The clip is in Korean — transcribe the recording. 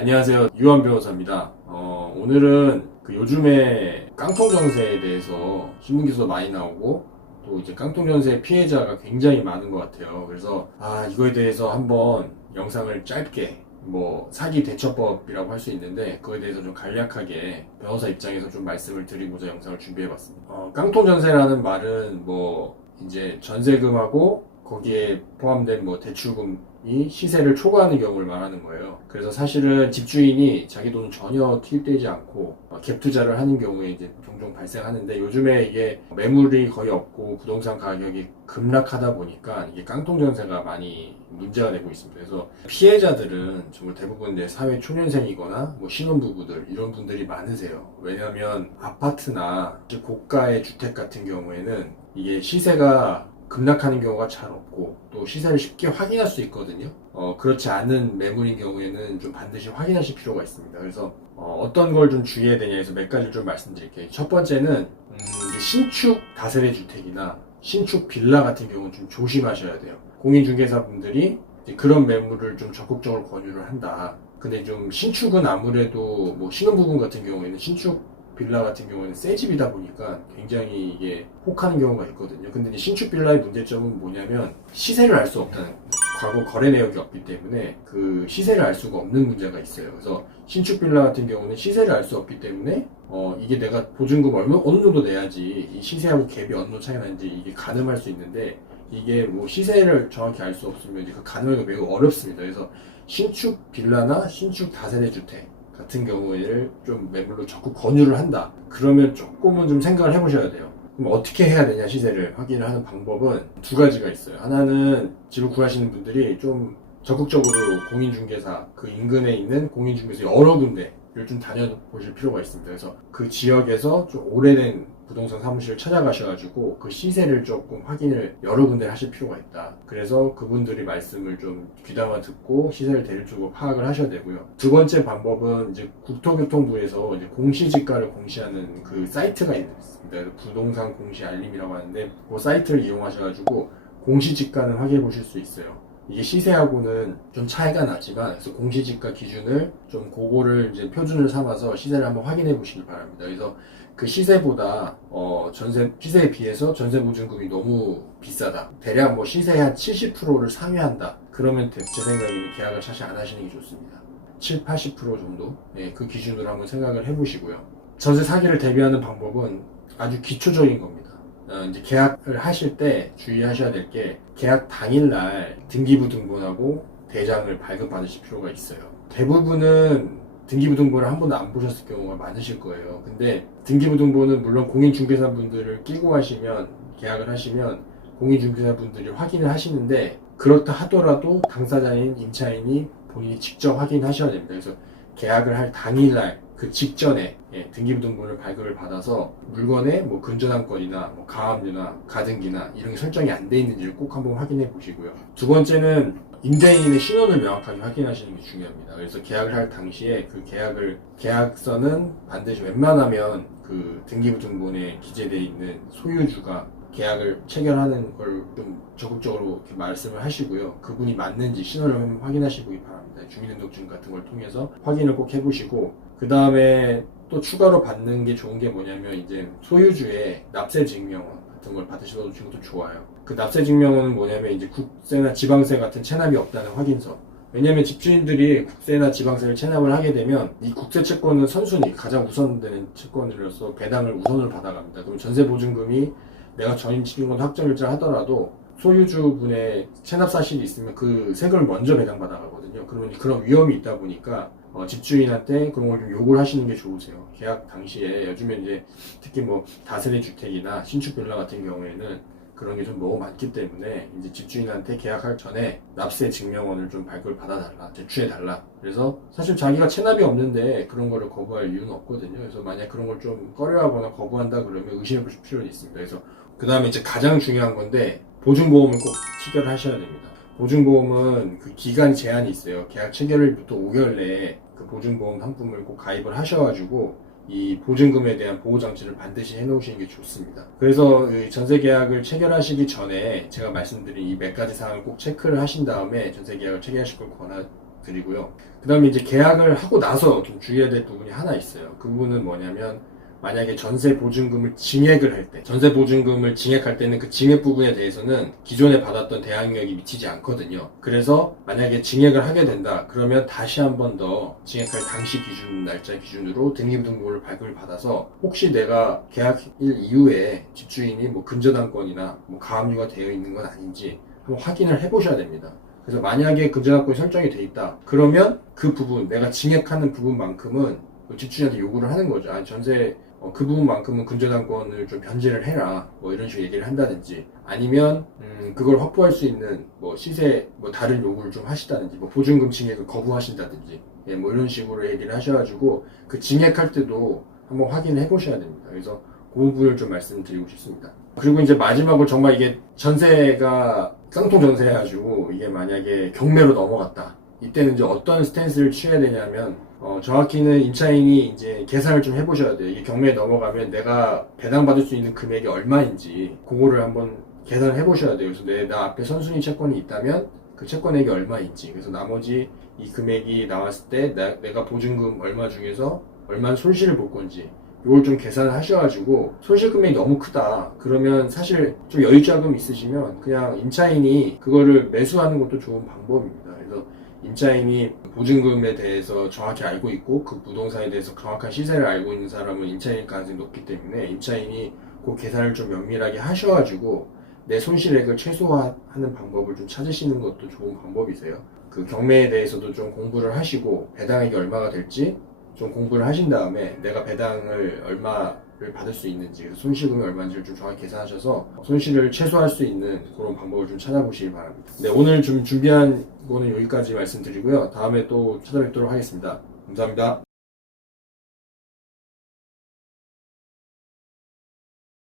안녕하세요. 유한 변호사입니다. 오늘은 요즘에 깡통 전세에 대해서 신문 기사 많이 나오고 또 이제 깡통 전세 피해자가 굉장히 많은 것 같아요. 그래서 이거에 대해서 한번 영상을 짧게 사기 대처법이라고 할 수 있는데 그거에 대해서 좀 간략하게 변호사 입장에서 좀 말씀을 드리고자 영상을 준비해봤습니다. 깡통 전세라는 말은 이제 전세금하고 거기에 포함된 대출금이 시세를 초과하는 경우를 말하는 거예요. 그래서 사실은 집주인이 자기 돈은 전혀 투입되지 않고 갭 투자를 하는 경우에 이제 종종 발생하는데, 요즘에 이게 매물이 거의 없고 부동산 가격이 급락하다 보니까 이게 깡통 전세가 많이 문제가 되고 있습니다. 그래서 피해자들은 정말 대부분 이제 사회 초년생이거나 신혼부부들 이런 분들이 많으세요. 왜냐하면 아파트나 고가의 주택 같은 경우에는 이게 시세가 급락하는 경우가 잘 없고 또 시세를 쉽게 확인할 수 있거든요. 그렇지 않은 매물인 경우에는 좀 반드시 확인하실 필요가 있습니다. 그래서 어떤 걸 좀 주의해야 되냐 해서 몇 가지를 좀 말씀드릴게요. 첫 번째는 이제 신축 다세대 주택이나 신축 빌라 같은 경우는 좀 조심하셔야 돼요. 공인중개사분들이 그런 매물을 좀 적극적으로 권유를 한다. 근데 좀 신축은 아무래도 신혼부분 같은 경우에는 신축 빌라 같은 경우는 새 집이다 보니까 굉장히 이게 혹하는 경우가 있거든요. 근데 신축 빌라의 문제점은 뭐냐면 시세를 알 수 없다는 겁니다. 과거 거래 내역이 없기 때문에 그 시세를 알 수가 없는 문제가 있어요. 그래서 신축 빌라 같은 경우는 시세를 알 수 없기 때문에 이게 내가 보증금 어느 정도 내야지 이 시세하고 갭이 어느 정도 차이가 나는지 이게 가늠할 수 있는데, 이게 시세를 정확히 알 수 없으면 그 가늠하기가 매우 어렵습니다. 그래서 신축 빌라나 신축 다세대 주택 같은 경우에를 좀 매물로 적극 권유를 한다. 그러면 조금은 좀 생각을 해보셔야 돼요. 그럼 어떻게 해야 되냐, 시세를 확인을 하는 방법은 두 가지가 있어요. 하나는 집을 구하시는 분들이 좀 적극적으로 공인중개사, 그 인근에 있는 공인중개사 여러 군데를 좀 다녀보실 필요가 있습니다. 그래서 그 지역에서 좀 오래된 부동산 사무실을 찾아가셔가지고 그 시세를 조금 확인을 여러 군데 하실 필요가 있다. 그래서 그분들이 말씀을 좀 귀담아 듣고 시세를 대략적으로 파악을 하셔야 되고요. 두 번째 방법은 이제 국토교통부에서 이제 공시지가를 공시하는 그 사이트가 있습니다. 부동산 공시 알림이라고 하는데 그 사이트를 이용하셔가지고 공시지가는 확인해 보실 수 있어요. 이게 시세하고는 좀 차이가 나지만, 그래서 공시지가 기준을 좀 그거를 이제 표준을 삼아서 시세를 한번 확인해 보시기 바랍니다. 그래서 그 시세보다 시세에 비해서 전세 보증금이 너무 비싸다, 대략 시세의 한 70%를 상회한다, 그러면 제 생각에는 계약을 사실 안 하시는 게 좋습니다. 7, 80% 정도, 그 기준으로 한번 생각을 해보시고요. 전세 사기를 대비하는 방법은 아주 기초적인 겁니다. 이제 계약을 하실 때 주의하셔야 될 게, 계약 당일날 등기부등본하고 대장을 발급받으실 필요가 있어요. 대부분은 등기부등본을 한 번도 안 보셨을 경우가 많으실 거예요. 근데 등기부등본은 물론 공인중개사분들을 끼고 하시면, 계약을 하시면 공인중개사분들이 확인을 하시는데, 그렇다 하더라도 당사자인 임차인이 본인이 직접 확인하셔야 됩니다. 그래서 계약을 할 당일날 그 직전에 등기부등본을 발급을 받아서 물건에 근저당권이나 가압류나 가등기나 이런 게 설정이 안 돼 있는지를 꼭 한번 확인해 보시고요. 두 번째는 임대인의 신원을 명확하게 확인하시는 게 중요합니다. 그래서 계약을 할 당시에 그 계약서는 반드시 웬만하면 그 등기부등본에 기재되어 있는 소유주가 계약을 체결하는 걸 좀 적극적으로 이렇게 말씀을 하시고요. 그분이 맞는지 신원을 한번 확인하시기 바랍니다. 주민등록증 같은 걸 통해서 확인을 꼭 해보시고, 그 다음에 또 추가로 받는 게 좋은 게 뭐냐면, 이제 소유주의 납세 증명원 같은 걸 받으셔도 좋아요. 그 납세 증명원은 뭐냐면 이제 국세나 지방세 같은 체납이 없다는 확인서. 왜냐면 집주인들이 국세나 지방세를 체납을 하게 되면 이 국세 채권은 선순위, 가장 우선되는 채권으로서 배당을 우선으로 받아갑니다. 그럼 전세 보증금이 내가 전입신고는 확정일자 하더라도 소유주분의 체납 사실이 있으면 그 세금을 먼저 배당받아가거든요. 그러니 그런 위험이 있다 보니까 집주인한테 그런 걸 좀 요구를 하시는 게 좋으세요. 계약 당시에 요즘에 이제 특히 다세대 주택이나 신축 빌라 같은 경우에는 그런 게 좀 너무 많기 때문에 이제 집주인한테 계약할 전에 납세 증명원을 좀 발급을 받아달라, 제출해달라. 그래서 사실 자기가 체납이 없는데 그런 거를 거부할 이유는 없거든요. 그래서 만약 그런 걸 좀 꺼려하거나 거부한다 그러면 의심해 보실 필요는 있습니다. 그래서 그 다음에 이제 가장 중요한 건데, 보증보험을 꼭 체결을 하셔야 됩니다. 보증보험은 그 기간 제한이 있어요. 계약 체결일부터 5개월 내에 그 보증보험 상품을 꼭 가입을 하셔가지고 이 보증금에 대한 보호장치를 반드시 해놓으시는 게 좋습니다. 그래서 전세계약을 체결하시기 전에 제가 말씀드린 이 몇 가지 사항을 꼭 체크를 하신 다음에 전세계약을 체결하실 걸 드리고요. 그 다음에 이제 계약을 하고 나서 좀 주의해야 될 부분이 하나 있어요. 그 부분은 뭐냐면, 만약에 전세 보증금을 증액을 할 때, 전세 보증금을 증액할 때는 그 증액 부분에 대해서는 기존에 받았던 대항력이 미치지 않거든요. 그래서 만약에 증액을 하게 된다, 그러면 다시 한 번 더 증액할 당시 기준 날짜 기준으로 등기부등본을 발급을 받아서 혹시 내가 계약일 이후에 집주인이 뭐 근저당권이나 뭐 가압류가 되어 있는 건 아닌지 한번 확인을 해보셔야 됩니다. 그래서 만약에 근저당권이 설정이 돼 있다, 그러면 그 부분, 내가 증액하는 부분만큼은 집주인한테 요구를 하는 거죠. 아니, 전세 그 부분만큼은 근저당권을 좀 변제를 해라, 뭐 이런 식으로 얘기를 한다든지, 아니면 그걸 확보할 수 있는 뭐 시세 뭐 다른 요구를 좀 하시다든지, 뭐 보증금 증액을 거부하신다든지, 예, 뭐 이런 식으로 얘기를 하셔가지고 그 증액할 때도 한번 확인을 해보셔야 됩니다. 그래서 그 부분을 좀 말씀드리고 싶습니다. 그리고 이제 마지막으로 정말 이게 전세가 깡통 전세 해가지고 이게 만약에 경매로 넘어갔다, 이때는 이제 어떤 스탠스를 취해야 되냐면, 정확히는 임차인이 이제 계산을 좀 해보셔야 돼요. 이게 경매에 넘어가면 내가 배당받을 수 있는 금액이 얼마인지 그거를 한번 계산을 해보셔야 돼요. 그래서 나 앞에 선순위 채권이 있다면 그 채권액이 얼마인지, 그래서 나머지 이 금액이 나왔을 때 내가 보증금 얼마 중에서 얼마나 손실을 볼 건지 이걸 좀 계산을 하셔가지고, 손실 금액이 너무 크다 그러면 사실 좀 여유 자금 있으시면 그냥 임차인이 그거를 매수하는 것도 좋은 방법입니다. 그래서 임차인이 보증금에 대해서 정확히 알고 있고 그 부동산에 대해서 정확한 시세를 알고 있는 사람은 임차인일 가능성이 높기 때문에, 임차인이 그 계산을 좀 면밀하게 하셔가지고 내 손실액을 최소화하는 방법을 좀 찾으시는 것도 좋은 방법이세요. 그 경매에 대해서도 좀 공부를 하시고 배당액이 얼마가 될지 좀 공부를 하신 다음에 내가 배당을 얼마를 받을 수 있는지, 그래서 손실금이 얼마인지를 좀 정확히 계산하셔서 손실을 최소화할 수 있는 그런 방법을 좀 찾아보시기 바랍니다. 네, 오늘 좀 준비한 거는 여기까지 말씀드리고요. 다음에 또 찾아뵙도록 하겠습니다. 감사합니다.